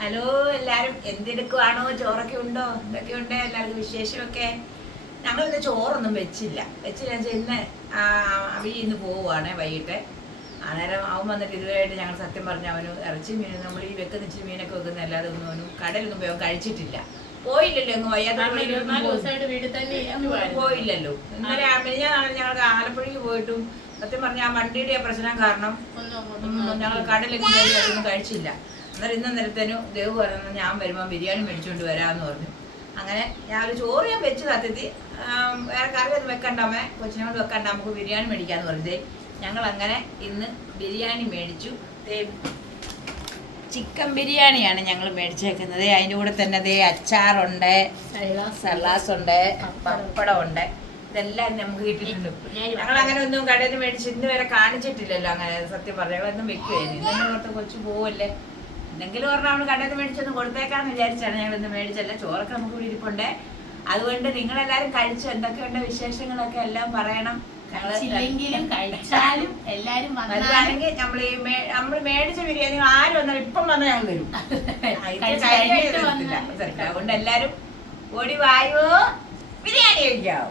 Hello എല്ലാരും എന്തെടുക്കുവാണോ? ചോറൊക്കെ ഉണ്ടോ? എന്തൊക്കെയുണ്ട് എല്ലാവർക്കും വിശേഷമൊക്കെ? ഞങ്ങളിന്ന് ചോറൊന്നും വെച്ചില്ല ഇന്ന് ഇന്ന് പോവുകയാണേ വൈകിട്ട്. അന്നേരം അവൻ വന്നിട്ട് ഇതുവരെയായിട്ട് ഞങ്ങൾ സത്യം പറഞ്ഞ അവന് ഇറച്ചി മീൻ നമ്മൾ ഈ വെക്കുന്ന ഇച്ചിരി മീനൊക്കെ വെക്കുന്ന അല്ലാതെ ഒന്നും അവന് കടലൊന്നും പോയി അവൻ കഴിച്ചിട്ടില്ല. പോയില്ലല്ലോ അങ്ങ് വയ്യാത്ത പോയില്ലല്ലോ. ഇന്നലെ ഞങ്ങൾക്ക് ആലപ്പുഴയ്ക്ക് പോയിട്ടും സത്യം പറഞ്ഞ ആ വണ്ടിയുടെ പ്രശ്നം കാരണം ഞങ്ങൾ കടലൊക്കെ ഒന്നും കഴിച്ചില്ല. അന്നേരം ഇന്നേരത്തേനും ദേവ് പറഞ്ഞു ഞാൻ വരുമ്പോൾ ബിരിയാണി മേടിച്ചുകൊണ്ട് വരാമെന്ന് പറഞ്ഞു. അങ്ങനെ ഞാൻ ഒരു ചോറ് ഞാൻ വെച്ച് സത്യത്തിൽ വേറെ കറി ഒന്നും വെക്കണ്ടാമേ, കൊച്ചിനോട് വെക്കണ്ട, നമുക്ക് ബിരിയാണി മേടിക്കാമെന്ന് പറഞ്ഞത്. ഞങ്ങൾ അങ്ങനെ ഇന്ന് ബിരിയാണി മേടിച്ചു. ചിക്കൻ ബിരിയാണിയാണ് ഞങ്ങൾ മേടിച്ചേക്കുന്നത്. അതിൻ്റെ കൂടെ തന്നെ അച്ചാറുണ്ട്, സലാസ് ഉണ്ട്, പപ്പടം ഉണ്ട്. ഇതെല്ലാം നമുക്ക് കിട്ടിയിട്ടുണ്ട്. ഞങ്ങൾ അങ്ങനെ ഒന്നും കടയിൽ നിന്ന് മേടിച്ച് ഇന്ന് വരെ കാണിച്ചിട്ടില്ലല്ലോ. അങ്ങനെ സത്യം പറഞ്ഞാൽ ഞങ്ങളൊന്നും വെക്കുമായിരുന്നു. ഇന്നെങ്കിലും ഓർത്ത് കൊച്ചു പോവല്ലേ, എന്തെങ്കിലും പറഞ്ഞാൽ നമ്മൾ കടയിൽ നിന്ന് മേടിച്ചൊന്ന് കൊടുത്തേക്കാന്ന് വിചാരിച്ചാണ് ഞങ്ങൾ ഇന്ന് മേടിച്ചല്ല. ചോറൊക്കെ നമുക്ക് ഇവിടെ ഇരിപ്പുണ്ട്. അതുകൊണ്ട് നിങ്ങളെല്ലാവരും കഴിച്ചു, എന്തൊക്കെയുണ്ട് വിശേഷങ്ങളൊക്കെ എല്ലാം പറയണം. കഴിച്ചാലും എല്ലാരും വരുവാണെങ്കിൽ നമ്മൾ മേടിച്ച ബിരിയാണി ആരും വന്നാൽ ഇപ്പം വന്നാൽ ഞങ്ങൾ തരും. അതുകൊണ്ട് എല്ലാരും ഓടി വായോ, ബിരിയാണി കഴിക്കാവോ.